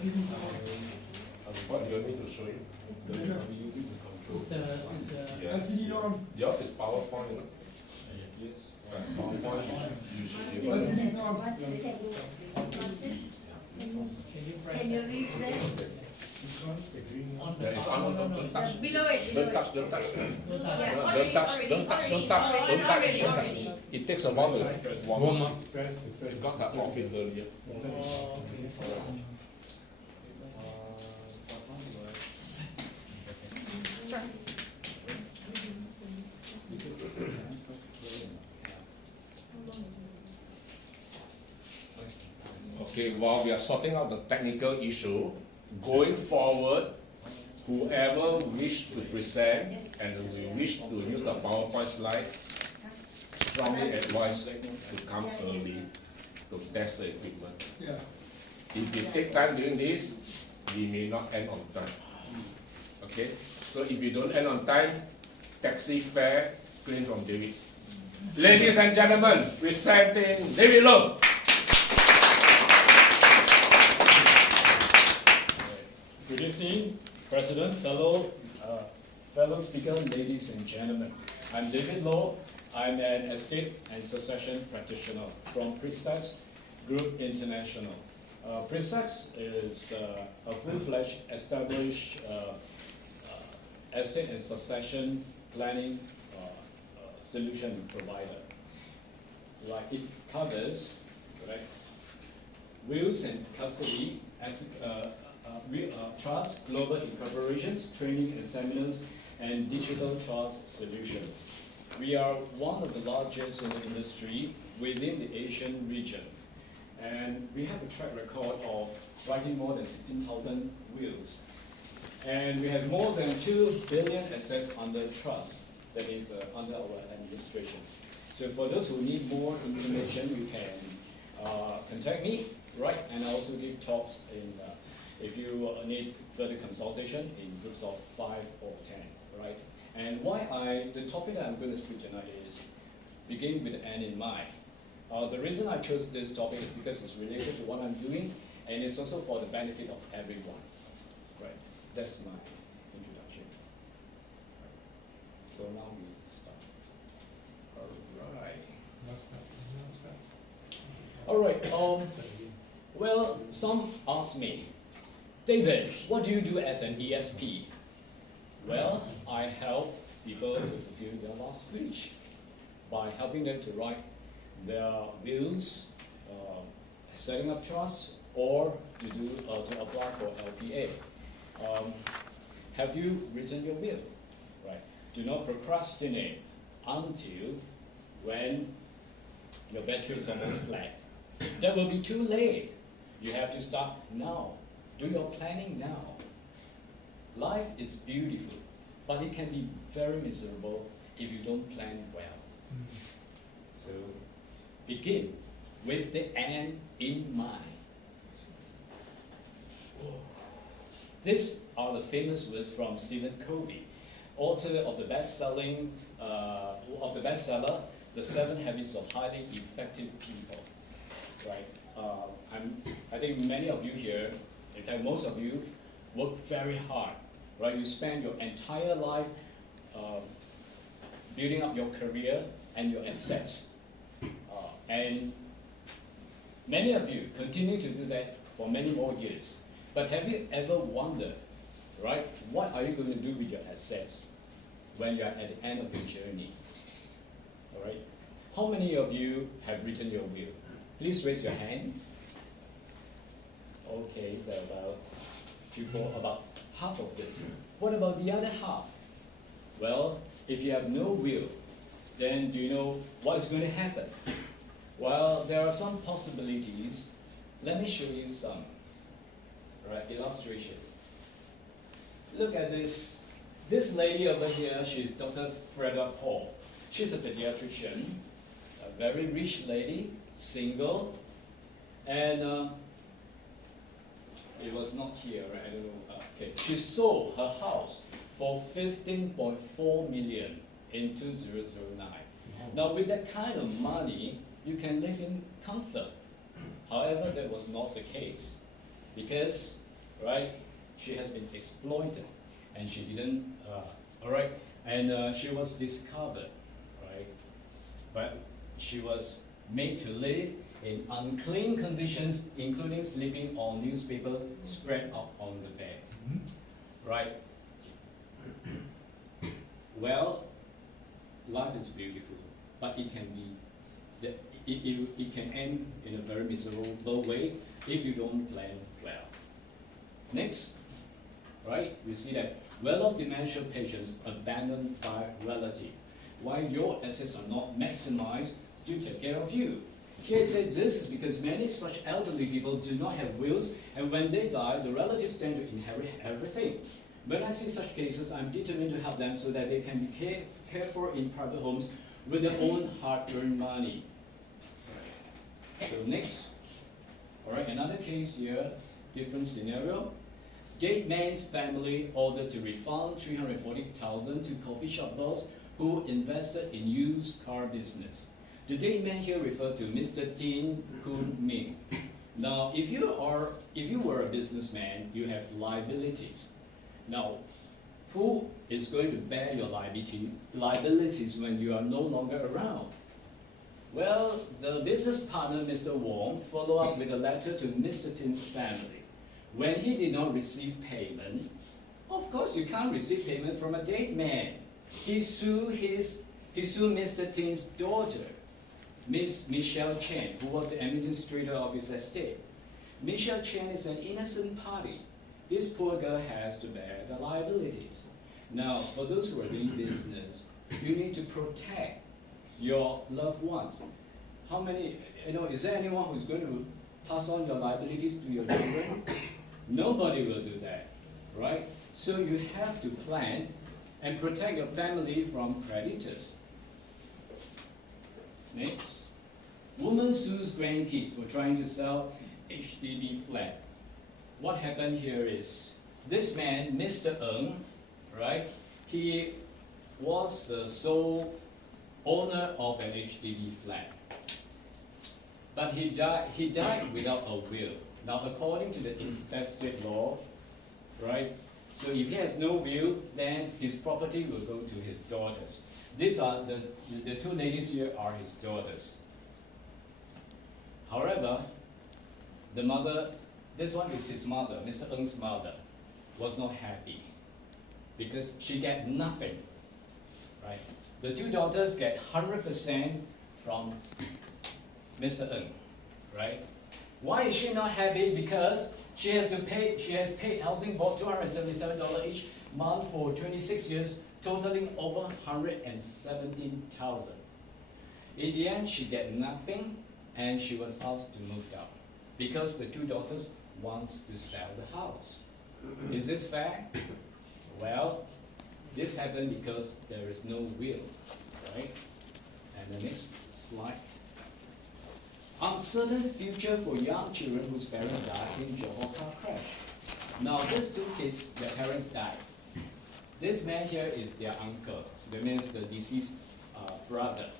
What do you need to show you? LCD on. Yours is PowerPoint. Yes. PowerPoint you should be able to. LCD on. Can you reach that? Yeah, it's on. Don't touch. Below it. Don't touch. Don't touch. Yes, Don't touch. It takes a while to warm up because I off it earlier. Okay, while we are sorting out the technical issue, going forward, whoever wish to present and who wish to use the PowerPoint slide, strongly advise to come early to test the equipment. Yeah. If we take time doing this, we may not end on time. Okay? So if you don't end on time, taxi fare, claim from David. Ladies and gentlemen, presenting David Low. Good evening, President, fellow speaker, ladies and gentlemen. I'm David Low. I'm an estate and succession practitioner from Precepts Group International. Precepts is a full-fledged established estate and succession planning solution provider. Like it covers, right, wills and custody, trust, global incorporations, training and seminars, and digital trust solution. We are one of the largest in the industry within the Asian region. And we have a track record of writing more than 16,000 wills. And we have more than 2 billion assets under trust, that is under our administration. So for those who need more information, you can contact me, right? And I also give talks in, if you need further consultation in groups of 5 or 10, right? And the topic that I'm going to speak tonight is begin with the end in mind. The reason I chose this topic is because it's related to what I'm doing, and it's also for the benefit of everyone, right? That's my introduction. Right. So now we start. All right. Well, some ask me, David, what do you do as an ESP? Well, I help people to fulfill their last wish by helping them to write their wills, setting up trusts, or to apply for LPA. Have you written your will? Right. Do not procrastinate until when your battery is almost flat. That will be too late. You have to start now. Do your planning now. Life is beautiful, but it can be very miserable if you don't plan well. So begin with the end in mind. These are the famous words from Stephen Covey, author of the bestseller, The 7 Habits of Highly Effective People. Right? I think many of you here, in fact most of you, work very hard. Right? You spend your entire life building up your career and your assets. And many of you continue to do that for many more years. But have you ever wondered, right, what are you going to do with your assets when you're at the end of your journey? All right? How many of you have written your will? Please raise your hand. Okay, there are about half of this. What about the other half? Well, if you have no will, then do you know what's going to happen? Well, there are some possibilities. Let me show you some. Right, illustration. Look at this. This lady over here, she's Dr. Freda Paul. She's a pediatrician, a very rich lady, single, and it was not here, right? I don't know. Okay, she sold her house for 15.4 million in 2009. Now, with that kind of money, you can live in comfort. However, that was not the case, because right? She has been exploited, and she didn't, all right? And she was discovered, right? But she was made to live in unclean conditions, including sleeping on newspaper spread out on the bed, right? Well, life is beautiful, but it can be, it can end in a very miserable way if you don't plan well. Next, right, we see that well-off dementia patients abandoned by relative, while your assets are not maximized to take care of you. Here it said this is because many such elderly people do not have wills, and when they die, the relatives tend to inherit everything. When I see such cases, I'm determined to help them so that they can be cared for in private homes with their own hard-earned money. So next, all right, another case here, different scenario. Dead man's family ordered to refund $340,000 to coffee shop boss who invested in used car business. The dead man here referred to Mr. Tin Kun Ming. Now, if you were a businessman, you have liabilities. Now, who is going to bear your liabilities when you are no longer around? Well, the business partner, Mr. Wong, followed up with a letter to Mr. Tin's family. When he did not receive payment, of course you can't receive payment from a dead man. He sued Mr. Tin's daughter, Miss Michelle Chen, who was the administrator of his estate. Michelle Chen is an innocent party. This poor girl has to bear the liabilities. Now, for those who are doing business, you need to protect your loved ones. How many, is there anyone who's going to pass on your liabilities to your children? Nobody will do that, right? So you have to plan and protect your family from creditors. Next, woman sues grandkids for trying to sell HDB flat. What happened here is, this man, Mr. Ng, right, he was the sole owner of an HDB flat. But he died without a will. Now, according to the intestate law, right, so if he has no will, then his property will go to his daughters. These are the two ladies here are his daughters. However, the mother, this one is his mother, Mr. Ng's mother, was not happy because she get nothing, right? The two daughters get 100% from Mr. Ng, right? Why is she not happy? Because she has paid housing board $277 each month for 26 years, totaling over $117,000. In the end, she get nothing, and she was asked to move out because the two daughters wants to sell the house. Is this fair? Well, this happened because there is no will, right? And the next slide. Uncertain future for young children whose parents died in Johor car crash. Now, these two kids, their parents died. This man here is their uncle. That means the deceased brother.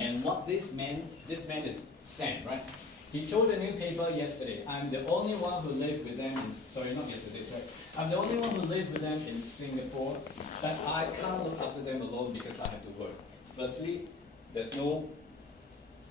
And what this man is Sam, right? He told the newspaper yesterday, I'm the only one who lived with them, sorry, not yesterday, sorry. I'm the only one who lived with them in Singapore, but I can't look after them alone because I have to work. Firstly, there's no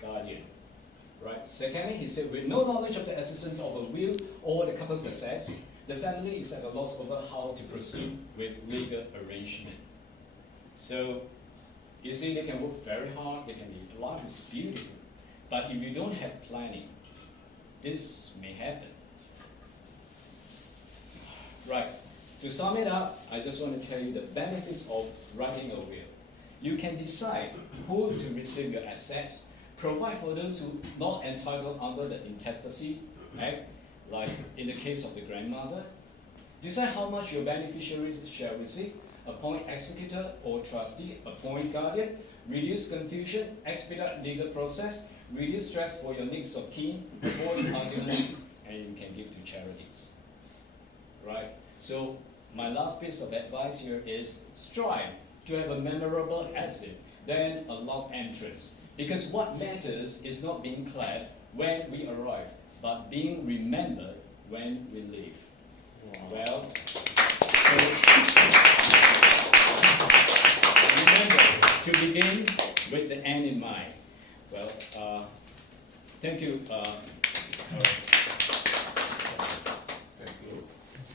guardian, right? Secondly, he said, with no knowledge of the existence of a will or the couple's assets, the family is at a loss over how to proceed with legal arrangement. So, you see, they can work very hard, they can be, life is beautiful. But if you don't have planning, this may happen. Right, to sum it up, I just want to tell you the benefits of writing a will. You can decide who to receive your assets, provide for those who are not entitled under the intestacy act, like in the case of the grandmother. Decide how much your beneficiaries shall receive, appoint executor or trustee, appoint guardian, reduce confusion, expedite legal process, reduce stress for your next of kin, avoid arguments, and you can give to charities. Right? So my last piece of advice here is strive to have a memorable exit, then a loud entrance. Because what matters is not being clad when we arrive, but being remembered when we leave. Well, remember to begin with the end in mind. Well, thank you.